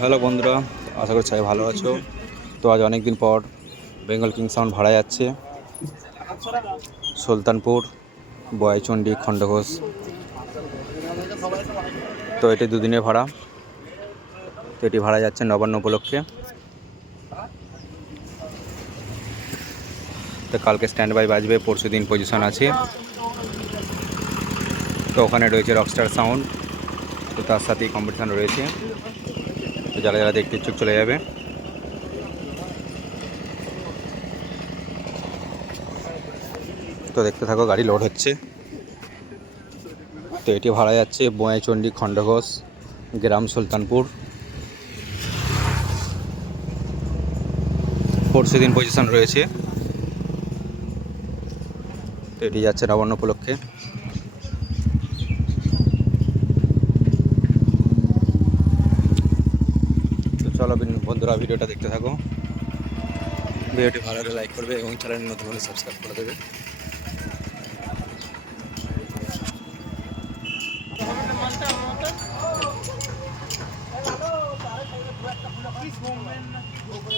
Hello বন্ধুরা, আশা করি সবাই ভালো আছো। তো আজ অনেক দিন পর বেঙ্গল কিং সাউন্ড ভাড়া যাচ্ছে। সুলতানপুর বয়চণ্ডী খণ্ডঘোষ। তো এটি দুদিনের ভাড়া। তো এটি ভাড়া যাচ্ছে নবান্ন উপলক্ষে। তো কালকে স্ট্যান্ড বাই বাজবে, পরশু দিন পজিশন আছে। তো ওখানে রয়েছে রকস্টার সাউন্ড। তো তার সাথেই কম্পিটিশান রয়েছে। তো যারা যারা দেখতে ইচ্ছুক চলে যাবে। তো দেখতে থাকো, গাড়ি লোড হচ্ছে। তো এটি ভাড়া যাচ্ছে বোয়াইচণ্ডী খণ্ডঘোষ, গ্রাম সুলতানপুর। পরশু দিন পজিশন রয়েছে। তো এটি যাচ্ছে নবান্ন উপলক্ষে। চলো বন্ধুরা ভিডিওটা দেখতে থাকো। ভিডিওটি ভালো হলে লাইক করবে এবং চ্যানেল নতুন হলে সাবস্ক্রাইব করে দেবে। Movement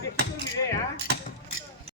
que tú te olvidé, ¿ah? ¿eh?